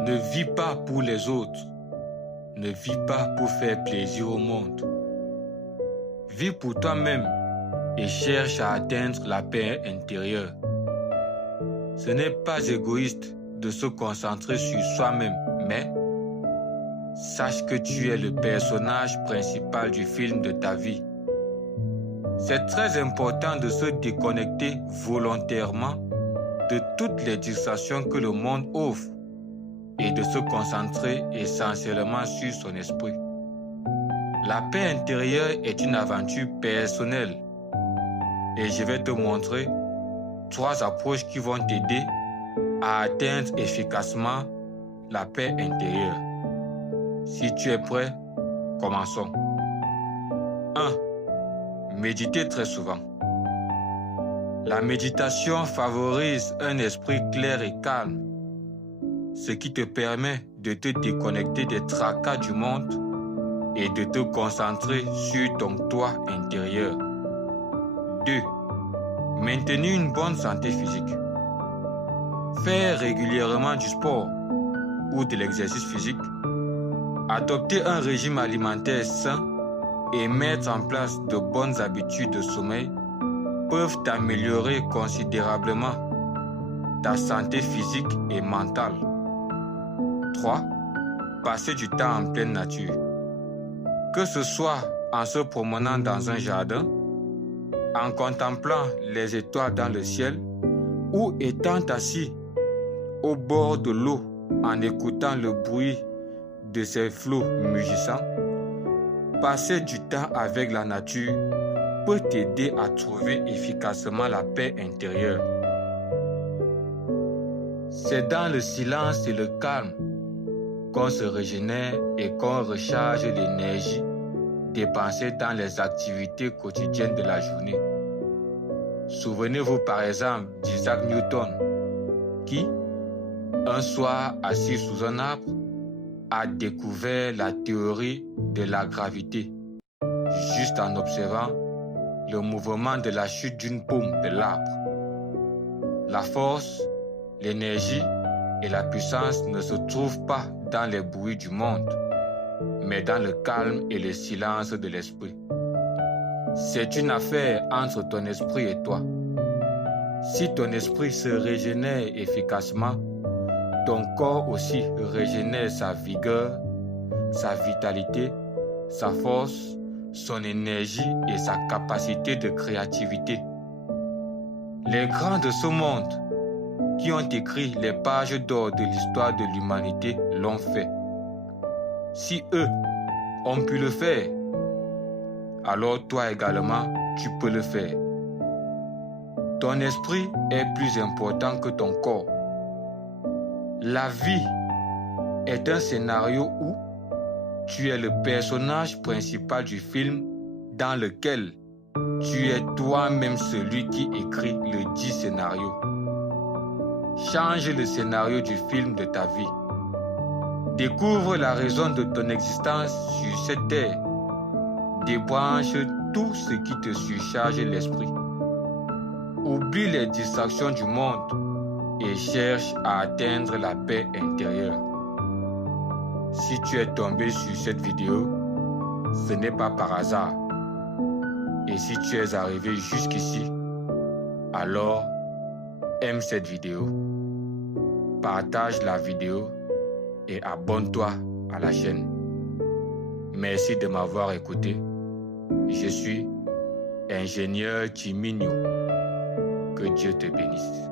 Ne vis pas pour les autres. Ne vis pas pour faire plaisir au monde. Vis pour toi-même et cherche à atteindre la paix intérieure. Ce n'est pas égoïste de se concentrer sur soi-même, mais sache que tu es le personnage principal du film de ta vie. C'est très important de se déconnecter volontairement de toutes les distractions que le monde offre et de se concentrer essentiellement sur son esprit. La paix intérieure est une aventure personnelle et je vais te montrer 3 approches qui vont t'aider à atteindre efficacement la paix intérieure. Si tu es prêt, commençons. 1. Méditer très souvent. La méditation favorise un esprit clair et calme, ce qui te permet de te déconnecter des tracas du monde et de te concentrer sur ton toi intérieur. 2. Maintenir une bonne santé physique. Faire régulièrement du sport ou de l'exercice physique, adopter un régime alimentaire sain et mettre en place de bonnes habitudes de sommeil peuvent améliorer considérablement ta santé physique et mentale. 3. Passer du temps en pleine nature. Que ce soit en se promenant dans un jardin, en contemplant les étoiles dans le ciel ou étant assis au bord de l'eau en écoutant le bruit de ces flots mugissants, passer du temps avec la nature peut t'aider à trouver efficacement la paix intérieure. C'est dans le silence et le calme qu'on se régénère et qu'on recharge l'énergie dépensée dans les activités quotidiennes de la journée. Souvenez-vous par exemple d'Isaac Newton, qui, un soir assis sous un arbre, a découvert la théorie de la gravité, juste en observant le mouvement de la chute d'une paume de l'arbre. La force, l'énergie et la puissance ne se trouvent pas dans les bruits du monde, mais dans le calme et le silence de l'esprit. C'est une affaire entre ton esprit et toi. Si ton esprit se régénère efficacement, ton corps aussi régénère sa vigueur, sa vitalité, sa force, son énergie et sa capacité de créativité. Les grands de ce monde qui ont écrit les pages d'or de l'histoire de l'humanité l'ont fait. Si eux ont pu le faire, alors toi également, tu peux le faire. Ton esprit est plus important que ton corps. La vie est un scénario où tu es le personnage principal du film dans lequel tu es toi-même celui qui écrit le dit scénario. Change le scénario du film de ta vie. Découvre la raison de ton existence sur cette terre. Débranche tout ce qui te surcharge l'esprit. Oublie les distractions du monde et cherche à atteindre la paix intérieure. Si tu es tombé sur cette vidéo, ce n'est pas par hasard. Et si tu es arrivé jusqu'ici, alors aime cette vidéo, partage la vidéo et abonne-toi à la chaîne. Merci de m'avoir écouté. Je suis Ingénieur Chiminio. Que Dieu te bénisse.